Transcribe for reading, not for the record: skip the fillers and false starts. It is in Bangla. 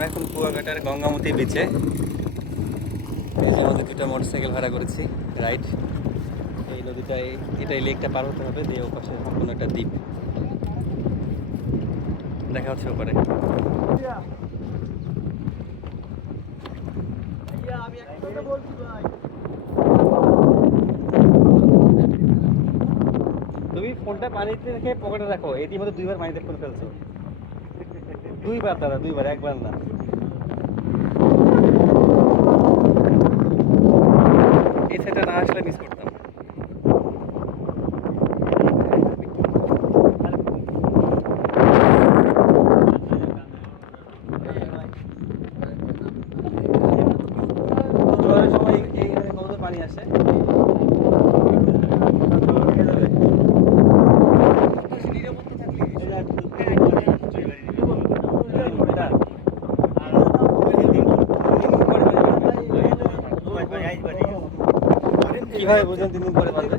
আমরা এখন কুয়াকাটার গঙ্গামতি বিচে। এই যে আমাদের দুটো মোটরসাইকেল ভাড়া করেছি রাইড। এই নদীটায় এটাই লেকটা পার হতে হবে, দিয়ে ওপাশে কোনো একটা দ্বীপ। দেখা হচ্ছে ওপারে। তুমি ফোনটা পানিতে রেখে পকেটে রাখো, ইতিমধ্যে দুইবার পানিতে ফোন ফেলছো। দুইবার দাদা, দুইবার, একবার না। এই সাইডটা না আসলে মিস করতাম। জোয়ারের সময় এইখানে কত পানি আসে? কিভাবে বুঝলেন 3 দিন পরে বাঁধবে?